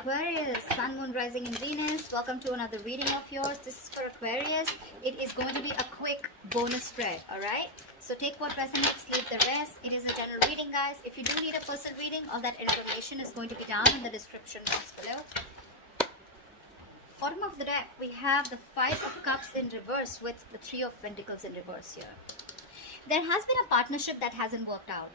Aquarius, Sun, Moon, Rising in Venus. Welcome to another reading of yours. This is for Aquarius. It is going to be a quick bonus spread, alright? So take what resonates, leave the rest. It is a general reading, guys. If you do need a personal reading, all that information is going to be down in the description box below. Bottom of the deck, we have the Five of Cups in reverse with the Three of Pentacles in reverse here. There has been a partnership that hasn't worked out.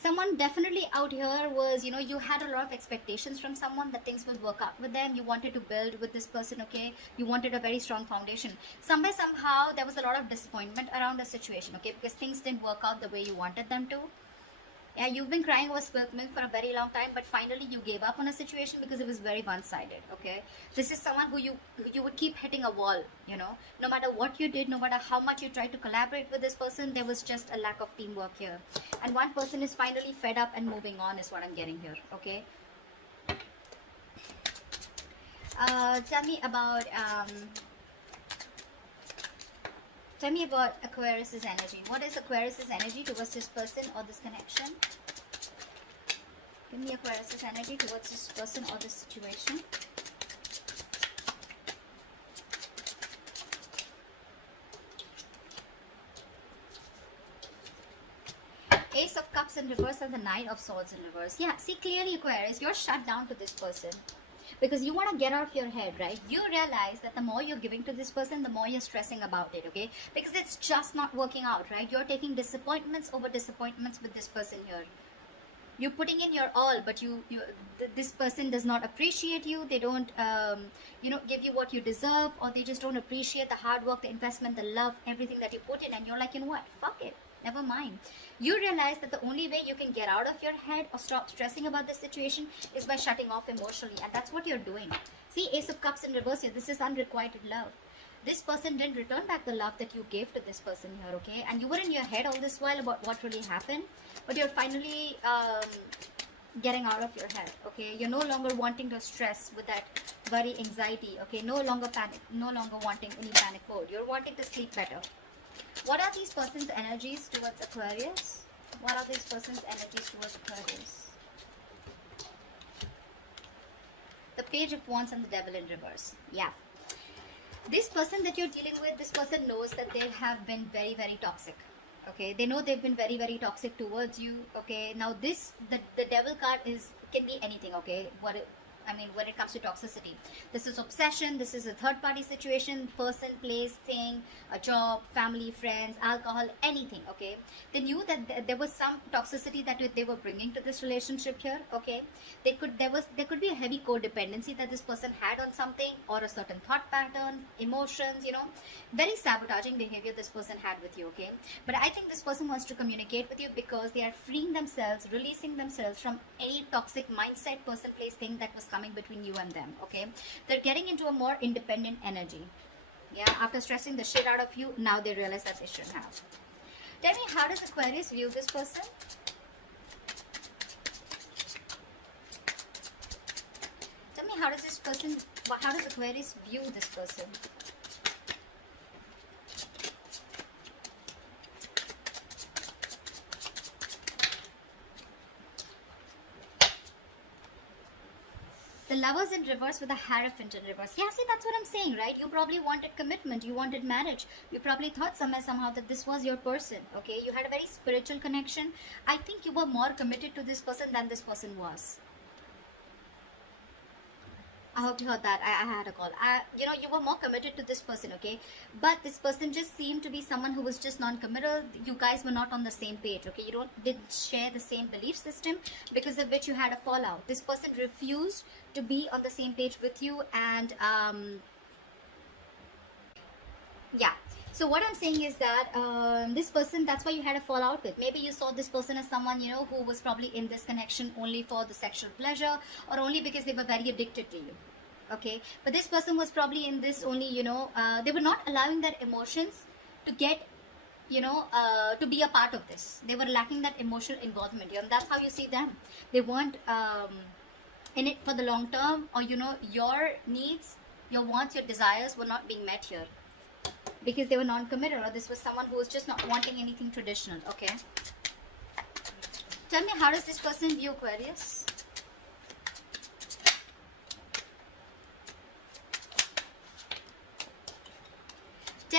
Someone definitely out here was, you had a lot of expectations from someone that things will work out with them. You wanted to build with this person, okay? You wanted a very strong foundation. Somehow, there was a lot of disappointment around the situation, okay? Because things didn't work out the way you wanted them to. Yeah, you've been crying over spilt milk for a very long time, but finally you gave up on a situation because it was very one-sided, okay? This is someone who you would keep hitting a wall, no matter what you did, no matter how much you tried to collaborate with this person, there was just a lack of teamwork here. And one person is finally fed up and moving on is what I'm getting here, okay? Tell me about Aquarius's energy. What is Aquarius's energy towards this person or this connection? Give me Aquarius's energy towards this person or this situation. Ace of Cups in reverse and the Knight of Swords in reverse. Yeah, see clearly, Aquarius, you're shut down to this person. Because you want to get out of your head, right? You realize that the more you're giving to this person, the more you're stressing about it, okay? Because it's just not working out, right? You're taking disappointments over disappointments with this person here. You're putting in your all, but this person does not appreciate you. They don't, give you what you deserve, or they just don't appreciate the hard work, the investment, the love, everything that you put in. And you're like, you know what? Fuck it. Never mind. You realize that the only way you can get out of your head or stop stressing about the situation is by shutting off emotionally. And that's what you're doing. See, Ace of Cups in reverse here. This is unrequited love. This person didn't return back the love that you gave to this person here, okay? And you were in your head all this while about what really happened. But you're finally getting out of your head, okay? You're no longer wanting to stress with that worry, anxiety, okay? No longer panic. No longer wanting any panic mode. You're wanting to sleep better. What are these person's energies towards Aquarius? What are these person's energies towards Aquarius? The Page of Wands and the Devil in reverse. Yeah. This person that you're dealing with, this person knows that they have been very, very toxic. Okay, they know they've been very, very toxic towards you. Okay, now the Devil card can be anything. Okay, when it comes to toxicity, this is obsession, this is a third-party situation, person, place, thing, a job, family, friends, alcohol, anything, okay? They knew that there was some toxicity that they were bringing to this relationship here, okay? There could be a heavy codependency that this person had on something, or a certain thought pattern, emotions, very sabotaging behavior this person had with you, okay? But I think this person wants to communicate with you because they are freeing themselves, releasing themselves from any toxic mindset, person, place, thing that was coming between you and them, okay? They're getting into a more independent energy. Yeah, after stressing the shit out of you, now they realize that they should have. Tell me, how does Aquarius view this person? Tell me, how does Aquarius view this person? The Lovers in reverse with the Hierophant in reverse. Yeah, see, that's what I'm saying, right? You probably wanted commitment. You wanted marriage. You probably thought somehow that this was your person, okay? You had a very spiritual connection. I think you were more committed to this person than this person was. I hope you heard that. I had a call. You were more committed to this person, okay? But this person just seemed to be someone who was just non-committal. You guys were not on the same page, okay? You didn't share the same belief system, because of which you had a fallout. This person refused to be on the same page with you, and yeah. So what I'm saying is that this person, that's why you had a fallout with. Maybe you saw this person as someone, who was probably in this connection only for the sexual pleasure, or only because they were very addicted to you. Okay? But this person was probably in this only, they were not allowing their emotions to get, to be a part of this. They were lacking that emotional involvement. And that's how you see them. They weren't in it for the long term, or, your needs, your wants, your desires were not being met here. Because they were non-committed, or this was someone who was just not wanting anything traditional, okay? Tell me, how does this person view Aquarius?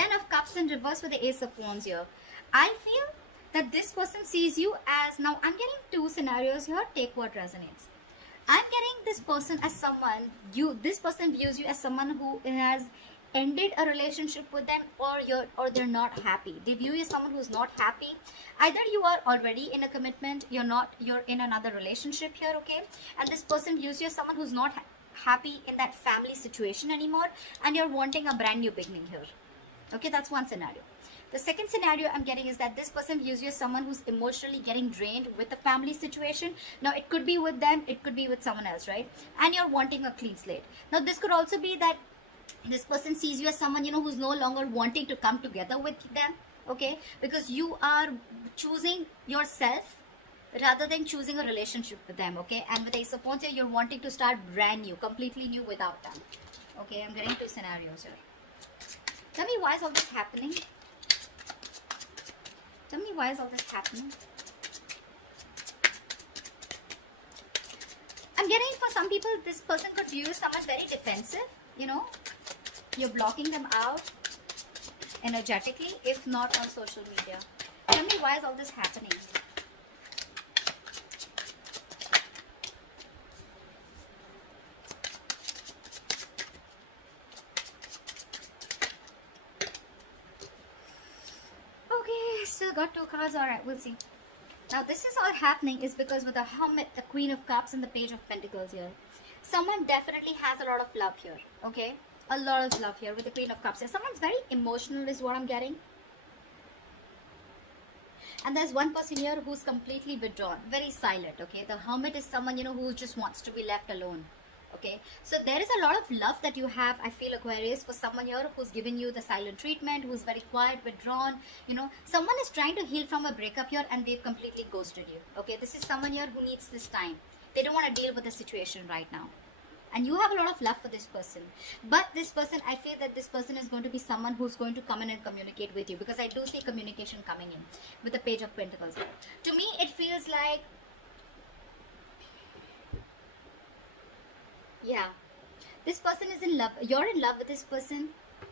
10 of Cups in reverse with the Ace of Wands here. I feel that this person sees you as, now I'm getting two scenarios here, take what resonates. I'm getting this person as someone, this person views you as someone who has ended a relationship with them, or they're not happy. They view you as someone who's not happy. Either you are already in a commitment, you're in another relationship here, okay? And this person views you as someone who's not happy in that family situation anymore, and you're wanting a brand new beginning here. Okay, that's one scenario. The second scenario I'm getting is that this person views you as someone who's emotionally getting drained with the family situation. Now, it could be with them, it could be with someone else, right? And you're wanting a clean slate. Now, this could also be that this person sees you as someone, who's no longer wanting to come together with them, okay? Because you are choosing yourself rather than choosing a relationship with them, okay? And with Ace of Wands here, you're wanting to start brand new, completely new without them. Okay, I'm getting two scenarios here. Tell me, why is all this happening? Tell me, why is all this happening? I'm getting, for some people, this person could view someone very defensive, You're blocking them out energetically, if not on social media. Tell me, why is all this happening? Okay, still got two cards. Alright, we'll see. Now, this is all happening is because with the Hermit, the Queen of Cups, and the Page of Pentacles here, someone definitely has a lot of love here, okay? A lot of love here with the Queen of Cups here. Someone's very emotional is what I'm getting. And there's one person here who's completely withdrawn, very silent, okay? The Hermit is someone, who just wants to be left alone, okay? So there is a lot of love that you have, I feel, Aquarius, for someone here who's given you the silent treatment, who's very quiet, withdrawn, Someone is trying to heal from a breakup here and they've completely ghosted you, okay? This is someone here who needs this time. They don't want to deal with the situation right now. And you have a lot of love for this person. But this person, I feel that this person is going to be someone who's going to come in and communicate with you. Because I do see communication coming in with the Page of Pentacles. To me, it feels like, yeah, this person is in love. You're in love with this person,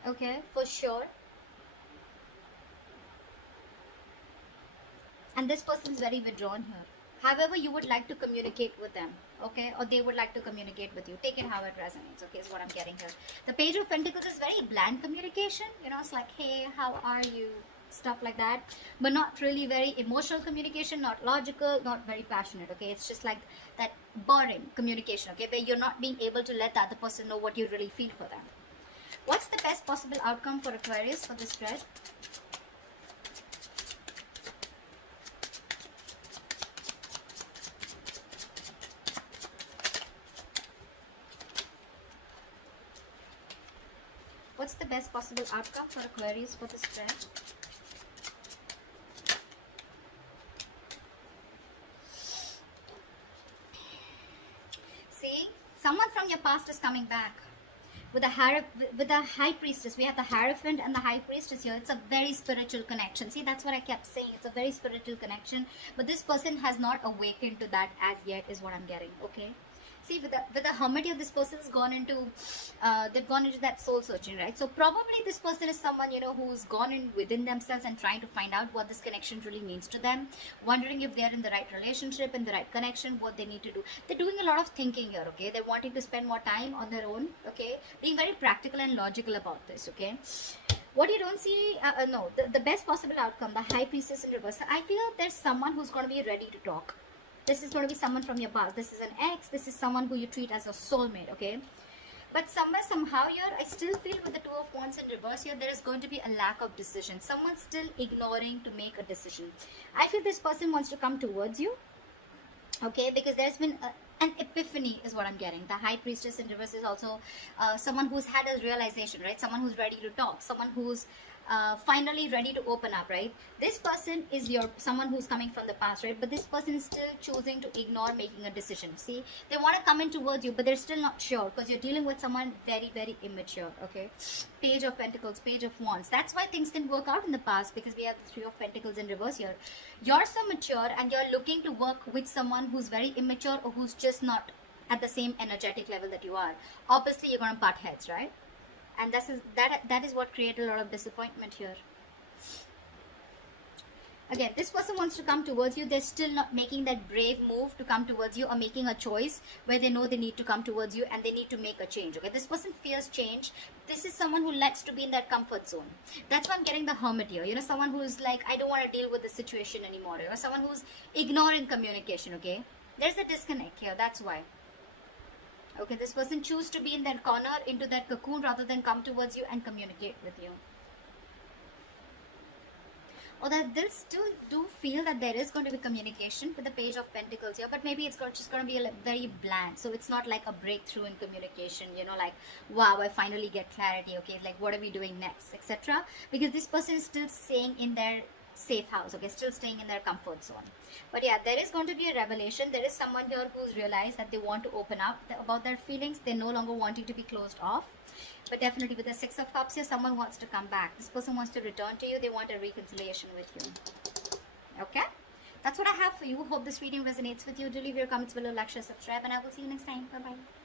okay, for sure. And this person is very withdrawn here. However, you would like to communicate with them, okay? Or they would like to communicate with you. Take it how it resonates, okay, is what I'm getting here. The Page of Pentacles is very bland communication. It's like, hey, how are you? Stuff like that. But not really very emotional communication, not logical, not very passionate, okay? It's just like that boring communication, okay? Where you're not being able to let the other person know what you really feel for them. What's the best possible outcome for Aquarius for this spread? What's the best possible outcome for Aquarius for this spread? See, someone from your past is coming back. With the High Priestess, we have the Hierophant and the High Priestess here. It's a very spiritual connection. See, that's what I kept saying. It's a very spiritual connection. But this person has not awakened to that as yet, is what I'm getting, okay? See, with the Hermit here, this person has gone into, they've gone into that soul searching, right? So probably this person is someone, who's gone in within themselves and trying to find out what this connection really means to them. Wondering if they're in the right relationship, in the right connection, what they need to do. They're doing a lot of thinking here, okay? They're wanting to spend more time on their own, okay? Being very practical and logical about this, okay? What you don't see, the best possible outcome, the High Priestess in reverse. I feel there's someone who's going to be ready to talk. This is going to be someone from your past. This is an ex. This is someone who you treat as a soulmate, okay? But somehow here, I still feel with the Two of Wands in reverse here, there is going to be a lack of decision. Someone's still ignoring to make a decision. I feel this person wants to come towards you, okay? Because there's been an epiphany is what I'm getting. The High Priestess in reverse is also someone who's had a realization, right? Someone who's ready to talk. Someone who's finally ready to open up, right? This person is someone who's coming from the past, right? But this person is still choosing to ignore making a decision. See, they want to come in towards you, but they're still not sure because you're dealing with someone very, very immature, okay? Page of Pentacles, Page of Wands. That's why things didn't work out in the past, because we have the Three of Pentacles in reverse here. You're so mature and you're looking to work with someone who's very immature or who's just not at the same energetic level that you are. Obviously, you're going to butt heads, right? And that is what created a lot of disappointment here. Again, this person wants to come towards you. They're still not making that brave move to come towards you, or making a choice where they know they need to come towards you and they need to make a change. Okay, this person fears change. This is someone who likes to be in that comfort zone. That's why I'm getting the Hermit here. You know, someone who's like, I don't want to deal with the situation anymore. Or someone who's ignoring communication. Okay, there's a disconnect here. That's why. Okay, this person choose to be in that corner, into that cocoon, rather than come towards you and communicate with you. Or that they'll still do feel that there is going to be communication with the Page of Pentacles here, but maybe it's just going to be very bland. So it's not like a breakthrough in communication, you know, like, wow, I finally get clarity, okay, like what are we doing next, etc. Because this person is still staying in their safe house, okay, still staying in their comfort zone. But yeah, there is going to be a revelation. There is someone here who's realized that they want to open up about their feelings. They're no longer wanting to be closed off. But definitely with the Six of Cups here, someone wants to come back. This person wants to return to you. They want a reconciliation with you. Okay? That's what I have for you. Hope this reading resonates with you. Do leave your comments below, like, share, subscribe, and I will see you next time. Bye-bye.